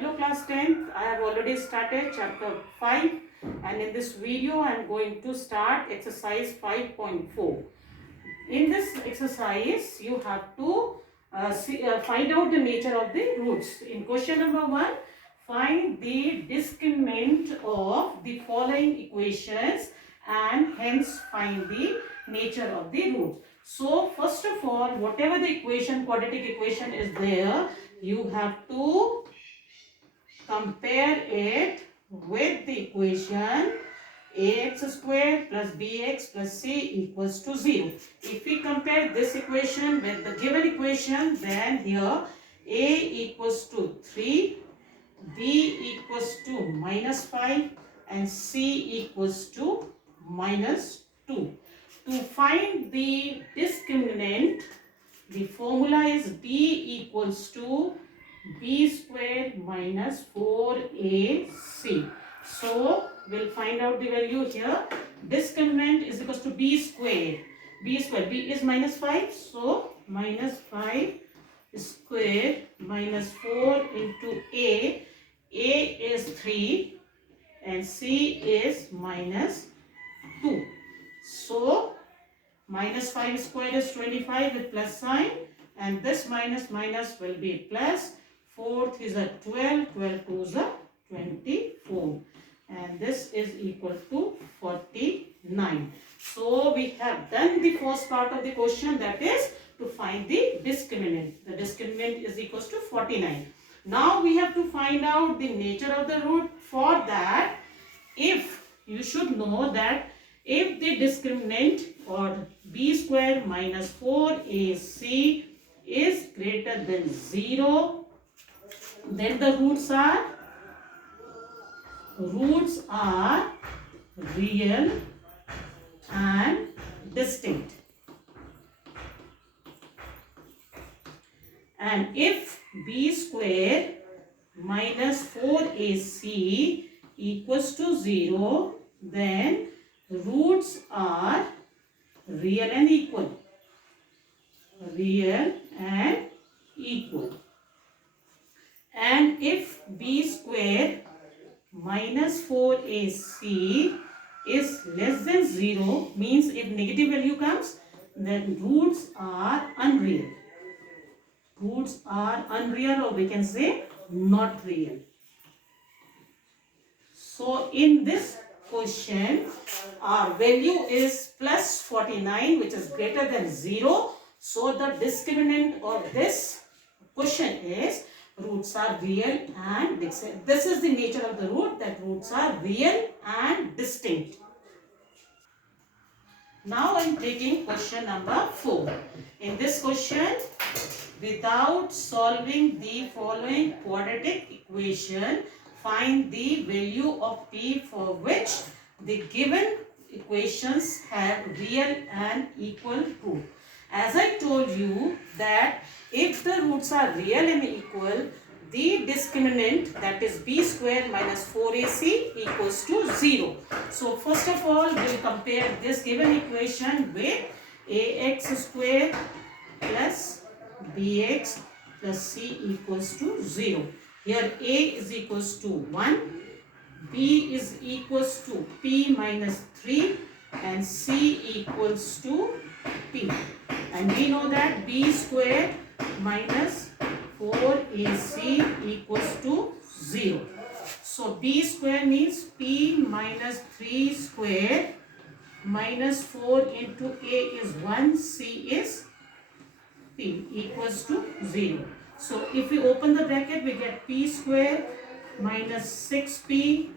Hello class 10th, I have already started chapter 5 and in this video I am going to start exercise 5.4. In this exercise you have to find out the nature of the roots. In question number 1, find the discriminant of the following equations and hence find the nature of the roots. So first of all, whatever the equation, quadratic equation is there, you have to compare it with the equation ax square plus bx plus c equals to 0. If we compare this equation with the given equation, then here a equals to 3, b equals to minus 5 and c equals to minus 2. To find the discriminant, the formula is d equals to b square minus 4ac. So we'll find out the value here. Discriminant is equals to b square. B is minus 5. So minus 5 square minus 4 into a. A is 3 and c is minus 2. So minus 5 square is 25 with plus sign, and this minus will be plus. 4th is a 12, 12 2 is a 24, and this is equal to 49. So we have done the first part of the question, that is to find the discriminant. The discriminant is equals to 49. Now we have to find out the nature of the root. For that, if you should know that if the discriminant or b square minus 4ac is greater than 0, then the roots are real and distinct. And if b square minus 4ac equals to 0, then roots are real and equal. And if b square minus 4ac is less than 0, means if negative value comes, then roots are unreal. Or we can say not real. So in this question, our value is plus 49, which is greater than 0. So the discriminant of this question is roots are real and distinct. This is the nature of the root, that roots are real and distinct. Now I am taking question number 4. In this question, without solving the following quadratic equation, find the value of p for which the given equations have real and equal root. As I told you that if the roots are real and equal, the discriminant, that is b square minus 4ac equals to 0. So first of all, we will compare this given equation with ax square plus bx plus c equals to 0. Here a is equals to 1, b is equals to p minus 3 and c equals to p. And we know that b square minus 4ac equals to 0. So b square means p minus 3 square minus 4 into a is 1, c is p equals to 0. So if we open the bracket, we get p square minus 6p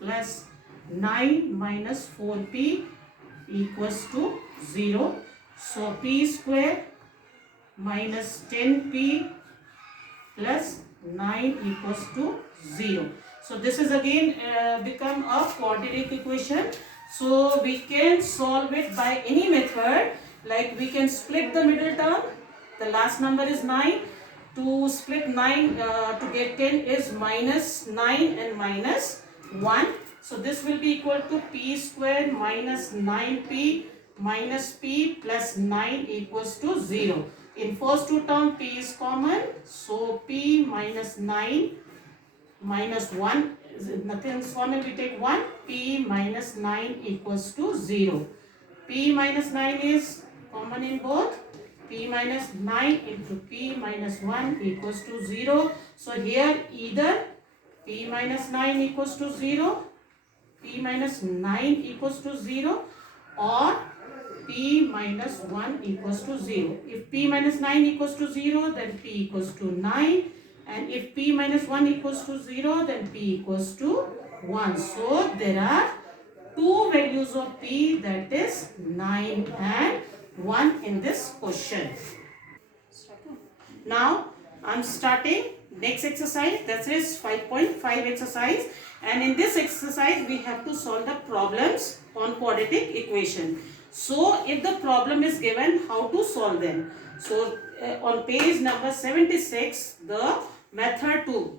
plus 9 minus 4p equals to 0. So p square minus 10p plus 9 equals to 0. So this is again become a quadratic equation. So we can solve it by any method, like we can split the middle term. The last number is 9. To split 9 to get 10 is minus 9 and minus 1. So this will be equal to p square minus 9p minus p plus 9 equals to 0. In first two term p is common. So p minus 9 minus 1 is nothing, this one we take 1, p minus 9 equals to 0. P minus 9 is common in both. P minus 9 into P minus 1 equals to 0. So here either P minus 9 equals to 0, P minus 9 equals to 0, or P minus 1 equals to 0. If P minus 9 equals to 0, then P equals to 9. And if P minus 1 equals to 0, then P equals to 1. So there are two values of P, that is 9 and 1 in this question. Now I am starting next exercise, that is 5.5 exercise, and in this exercise we have to solve the problems on quadratic equation. So if the problem is given, how to solve them? So on page number 76 the method to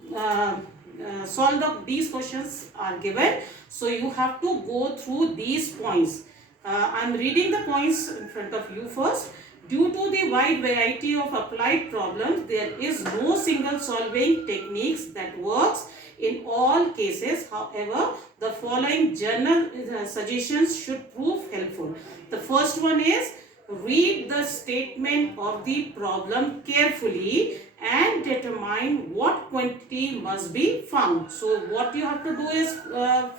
solve these questions are given. So you have to go through these points. I am reading the points in front of you first. Due to the wide variety of applied problems, there is no single solving techniques that works in all cases. However, the following general suggestions should prove helpful. The first one is, read the statement of the problem carefully and determine what quantity must be found. So what you have to do is,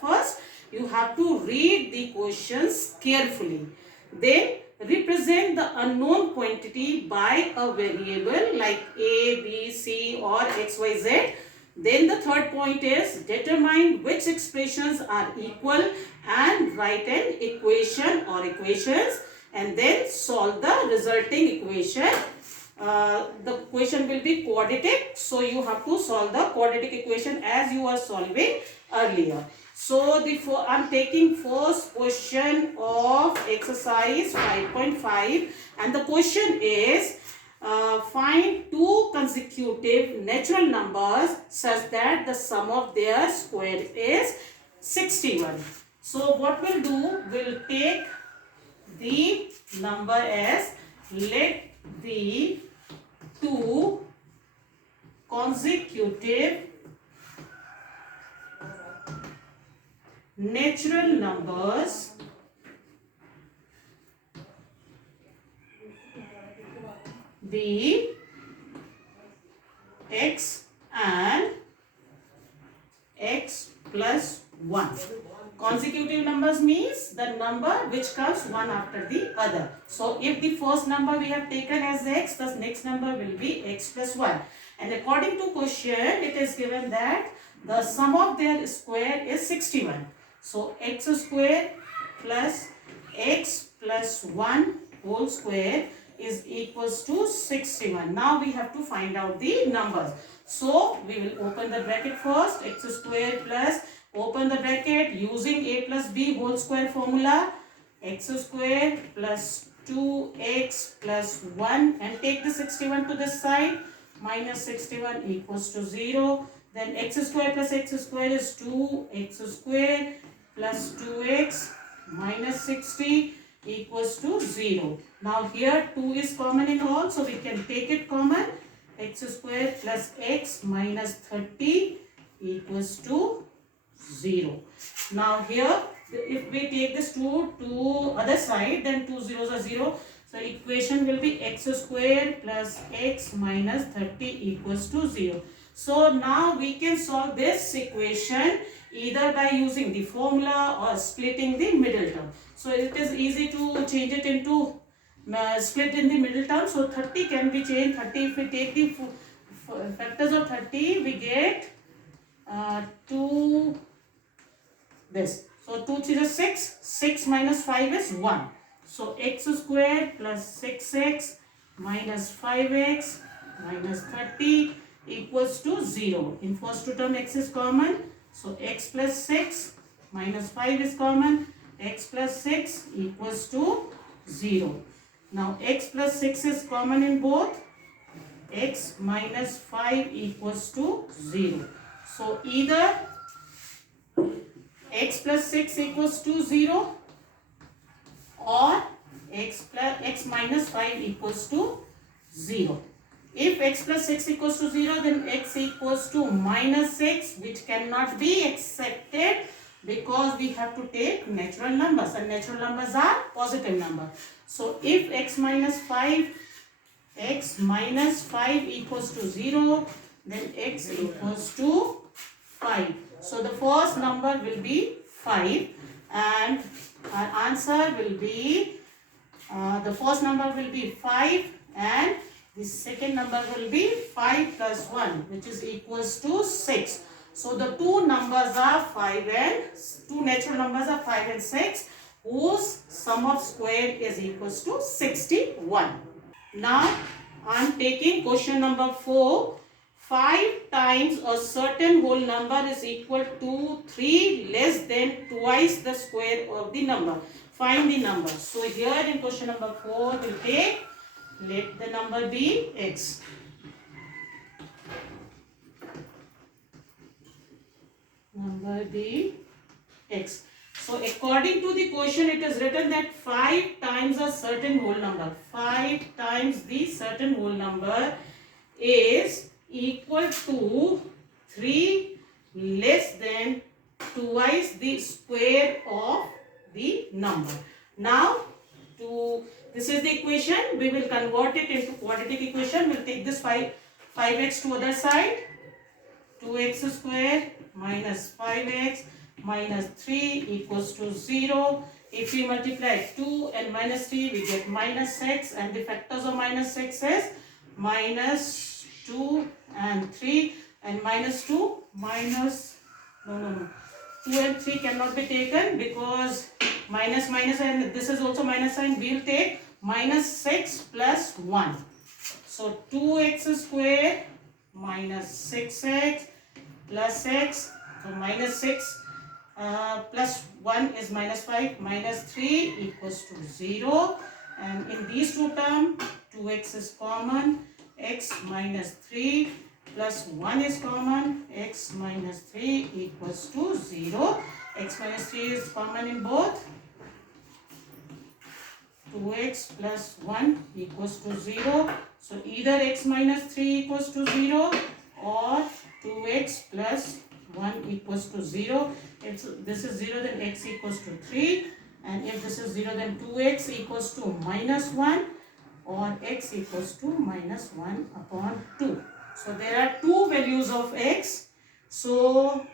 first you have to read the questions carefully. Then represent the unknown quantity by a variable like a, b, c or x, y, z. Then the third point is, determine which expressions are equal and write an equation or equations, and then solve the resulting equation. The equation will be quadratic, so you have to solve the quadratic equation as you are solving earlier. So I am taking first question of exercise 5.5, and the question is, find two consecutive natural numbers such that the sum of their square is 61. So what we'll do, we'll take the number as, let the two consecutive natural numbers be x and x plus 1. Consecutive numbers means the number which comes one after the other. So if the first number we have taken as x, the next number will be x plus 1. And according to question, it is given that the sum of their square is 61. So x square plus x plus 1 whole square is equals to 61. Now we have to find out the numbers. So we will open the bracket first, x square plus, open the bracket using a plus b whole square formula, x square plus 2x plus 1, and take the 61 to this side, minus 61 equals to 0. Then x square plus x square is 2x square plus 2x minus 60 equals to 0. Now here 2 is common in all, so we can take it common. X square plus x minus 30 equals to 0. Now here if we take this 2 to other side, then 2 zeros are 0. So equation will be x square plus x minus 30 equals to 0. So now we can solve this equation either by using the formula or splitting the middle term. So it is easy to change it into split in the middle term. So 30 can be changed. 30, if we take the factors of 30, we get 2 this. So 2 3 is 6. 6 minus 5 is 1. So x square plus 6x minus 5x minus 30 equals to 0. In first two term x is common. So x plus 6 minus 5 is common. X plus 6 equals to 0. Now x plus 6 is common in both. X minus 5 equals to 0. So either x plus 6 equals to 0 or x minus 5 equals to 0. If x plus 6 equals to 0, then x equals to minus 6, which cannot be accepted because we have to take natural numbers, and natural numbers are positive numbers. So if x minus 5 equals to 0, then x equals to 5. So the first number will be 5, and our answer will be, the first number will be 5, and the second number will be 5 plus 1, which is equals to 6. So the two numbers are 5 and two natural numbers are 5 and 6, whose sum of square is equals to 61. Now I am taking question number 4. 5 times a certain whole number is equal to 3 less than twice the square of the number. Find the number. So here in question number 4, we'll take, let the number be x. Number be x. So according to the question, it is written that 5 times a certain whole number. 5 times the certain whole number is equal to 3 less than twice the square of the number. Now, this is the equation. We will convert it into quadratic equation. We'll take this 5x to other side. 2x square minus 5x minus 3 equals to 0. If we multiply 2 and minus 3, we get minus 6, and the factors of minus 6 is minus 2 and 3, and minus 2 minus, no. 2 and 3 cannot be taken because minus and this is also minus sign. We will take minus 6 plus 1. So 2x square minus 6x plus x. So minus 6 plus 1 is minus 5, minus 3 equals to 0. And in these two terms, 2x is common, x minus 3 plus 1 is common, x minus 3 equals to 0. X minus 3 is common in both. 2x plus 1 equals to 0. So either x minus 3 equals to 0 or 2x plus 1 equals to 0. If this is 0, then x equals to 3. And if this is 0, then 2x equals to minus 1 or x equals to minus 1 upon 2. So there are two values of x. So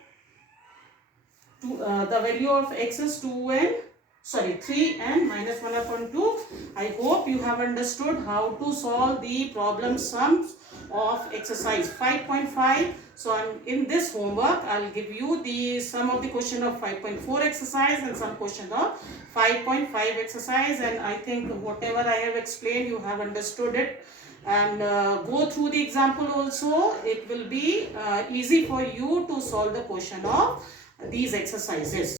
the value of x is 3 and minus 1 upon 2. I hope you have understood how to solve the problem sums of exercise 5.5. So in this homework, I'll give you the sum of the question of 5.4 exercise and some question of 5.5 exercise. And I think whatever I have explained, you have understood it. And go through the example also. It will be easy for you to solve the question of these exercises.